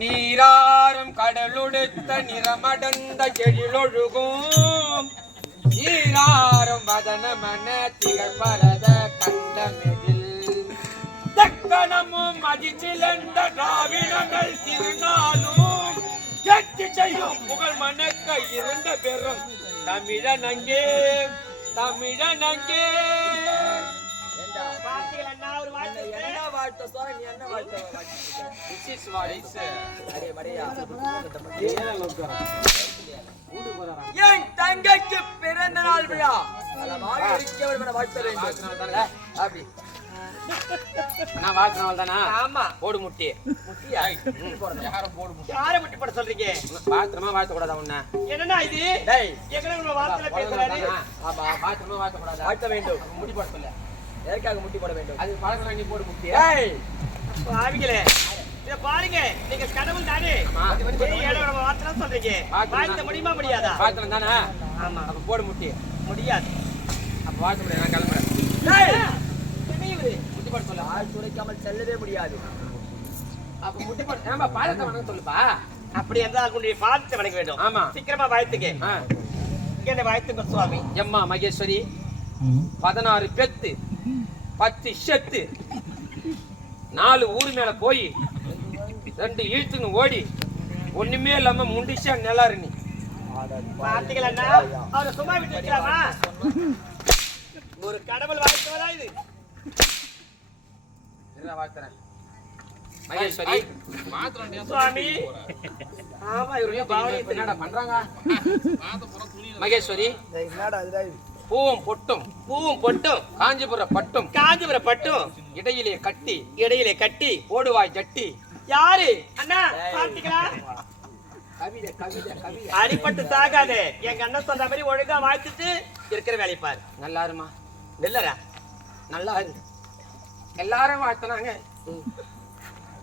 நீராறும் கடலுடுத்த நிறமடந்த எழிலொழுகும் நீராறும் வதனமன திகழ்பரத கண்டமெதில் தக்கணமும் அதிசிலந்த திராவிடங்கள் திருநாளும் எட்டு செய்யும் புகழ் மணக்க இருந்த பெரும் தமிழனங்கே தமிழனங்கே. என் தங்கைக்கு பிறந்த நாள் விழா வாழ்த்த வேண்டும். நான் வாழ்த்தினவள் தானா? ஆமா. போடு முட்டி யாரும் போடு முட்டி யாரை முட்டி போட சொல்றீங்க? வாழ்த்தணுமா வாழ்த்த கூடாதா? உன்ன என்னன்னா இது வாழ்த்த வேண்டும். முடி போட சொல்ல. எதற்காக முட்டி போட வேண்டும்? அது பழக்கம். நீ போடு முட்டி. ஆவிகளே இத பாருங்க, நீங்க கடவுள் தானே. வாழ்த்தலாம் சொல்றீங்க, வாழ்த்த முடியுமா முடியாதா? வாழ்த்தலாம் தானே? ஆமா. அப்ப போடு முட்டி. முடியாது. அப்ப வாழ்த்த முடியாது. நான் கிளம்புறேன். முட்டி போட சொல்ல. ஆள் துடைக்காமல் செல்லவே முடியாது. அப்ப முட்டி போட. ஏன்பா பாலத்தை வணங்க சொல்லுப்பா. அப்படி என்றால் உன்னுடைய பாதத்தை வணங்க வேண்டும். ஆமா. சீக்கிரமா வாழ்த்துங்க. என்ன வாழ்த்துங்க சுவாமி. எம்மா மகேஸ்வரி 16 பெத்து 10 ஷெத்து 4 ஊரு மேல போய் 2 இழுத்துன்னு ஓடி ஒண்ணுமே இல்லாம முண்டிச்சா நிலாரு. நீ பார்த்தீங்களா? அவரை சும்மா விட்டு வைக்கலாமா? ஒரு கடவுள் வாழ்த்துவதா இது? என்ன வாழ்த்துறேன் மகேஸ்வரி சுவாமி. ஆமா, இவருடைய பாவனை என்னடா பண்றாங்க? மகேஸ்வரி பூவும் பொட்டும் காஞ்சிபுர பட்டும் இடையிலே கட்டி ஓடுவாய் ஜட்டி. யாரு அண்ணா? பார்த்தீங்களா? கவிதை கவிதை கவிதை. அடிப்பட்டு சாகாதே. எங்க அண்ணன் சொன்ன மாதிரி ஒழுங்கா வாழ்த்துட்டு இருக்கிற வேலை பாரு. நல்லா இருமா. இல்லரா நல்லா இரு. எல்லாரும் வாழ்த்தினாங்க.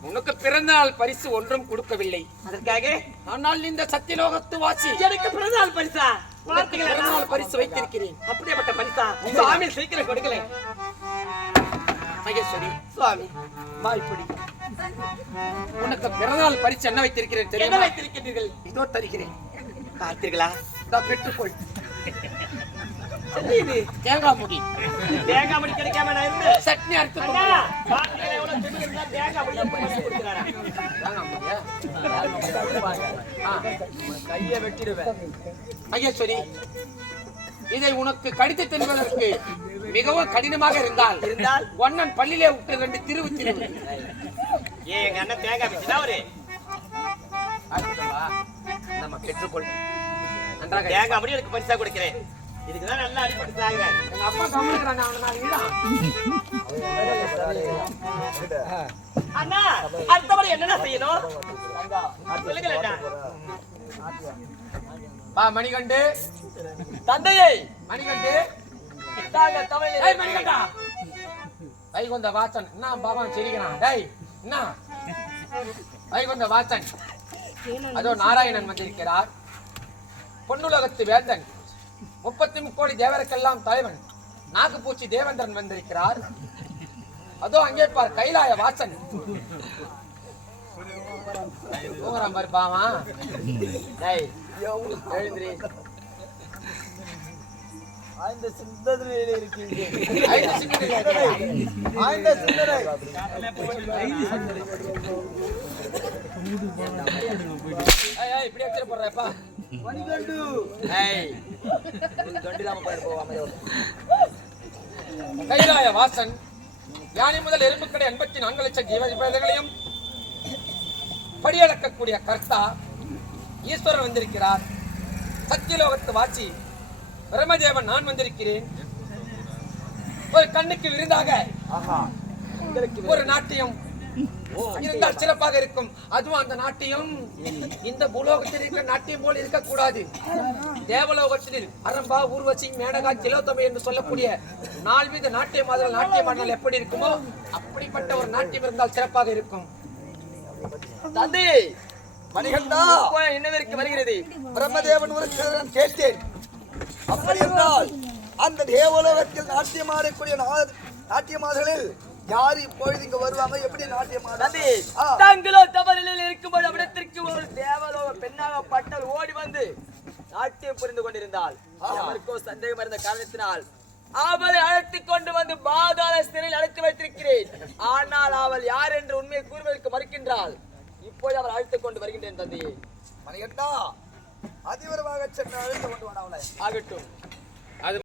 உனக்கு பிறந்த நாள் பரிசு ஒன்றும் கொடுக்கவில்லை. அதற்காக ஆனால் இந்த சத்தியலோகத்து வாசி எனக்கு பிறந்த நாள் பரிசா? பிறந்த நாள் பரிசு வைத்திருக்கிறேன். அப்படியேப்பட்ட பரிசா சுவாமி சீக்கிரம் கொடுக்கல. மகேஸ்வரி சுவாமி இப்படி உனக்கு பிறந்தநாள் பரிசு என்ன வைத்திருக்கிறேன் என்ன தெரியுமா? வைத்திருக்கிறீர்கள்? இதோ தருகிறேன். பார்த்தீர்களா? பெற்றுக்கொள். இது தேங்காய் முடி. தேங்காய் முடி கிடைக்காம நான் இருந்தேன். சட்னி அறுத்து பார்த்தீங்களா எவ்வளவு திமிரு இருந்தா தேங்காய் முடி எப்படி கொடுக்குறாரா? கையை வெட்டிடுவேன். மகேஸ்வரி இதை உனக்கு கடித்து தின்பதற்கு மிகவும் கடினமாக இருந்தால் ஒன்னன் பள்ளியிலே விட்டு 2 திருவு எங்க அண்ணன் தேங்காய் வச்சுனா ஒரு நம்ம பெற்றுக்கொள். நன்றாக தேங்காய் முடி எனக்கு பரிசா கொடுக்கிறேன். இதுக்குதான் நல்லா அடிபட்டு சாகுறேன். எங்க அப்பா சமைக்கிறான். அண்ணா அடுத்த முறை என்னென்ன செய்யணும் சொல்லுங்க. மணிகண்டு தந்தையை மணிகண்டு மணிகண்டா வைகுந்த வாசன் என்ன பாபா சிரிக்கிறான். டேய் என்ன வைகுந்த வாசன்? அதோ நாராயணன் வந்திருக்கிறார். பொன்னுலகத்து வேந்தன் 33 கோடி தேவருக்கெல்லாம் தலைவன் நாகப்பூச்சி தேவேந்திரன் வந்திருக்கிறார். அதோ அங்கே பார் கைலாய வாசன். தூங்குறான் பாரு பாவா. டேய் எழுந்திரி. ஆய்ந்த சிந்தனையில இருக்கீங்க. ஆய்ந்த சிந்தனை. இப்படி வச்சிட போடுறப்பா மணிகண்டு. கைலாய வாசன் யானை முதல் எறும்புக்கடை 84 லட்சம் ஜீவஜீவங்களையும் படியளக்கக்கூடிய கர்த்தா ஈஸ்வரன் வந்திருக்கிறார். சத்தியலோகத்து வாசி பிரம்மதேவன் நான் வந்திருக்கிறேன். ஒரு கண்ணுக்கு விருந்தாக ஒரு நாட்டியம் இருந்தால் சிறப்பாக இருக்கும். அதுவும் அந்த நாட்டியம் இந்த பூலோகத்தில் இருக்கிற நாட்டியம் போல் இருக்கக்கூடாது. தேவலோகத்தில் அரம்பா ஊர்வசி மேனகா திலோத்தமை என்று சொல்லக்கூடிய 4 வித நாட்டிய மாதிரி நாட்டியமானால் எப்படி இருக்குமோ அப்படிப்பட்ட ஒரு நாட்டியம் இருந்தால் சிறப்பாக இருக்கும். தந்தை மணிகண்டா என்னவிற்கு வருகிறது? பிரம்மதேவன் ஒரு கேட்டேன். அப்படி என்றால் அந்த தேவலோகத்தில் நாட்டியமாடக்கூடிய நாட்டியமாதலில் யார் இப்பொழுது இங்க வருவாங்க? எப்படி நாட்டியமாட? தங்களோ தவறில் புரிந்து கொண்டிருந்தால் அவருக்கோ சந்தேகம் இருந்த காரணத்தினால் அவளை அழைத்துக் கொண்டு வந்து பாதாள சிறையில் அழைத்து வைத்திருக்கிறேன். ஆனால் அவள் யார் என்று உண்மையை கூறுவதற்கு மறுக்கின்றாள். இப்போது அவள் அழைத்துக் கொண்டு வருகின்றேன் தந்தையே. மணிகண்டா, அதிவிரமாக சென்று அழைத்து கொண்டு வர அவளை. ஆகட்டும்.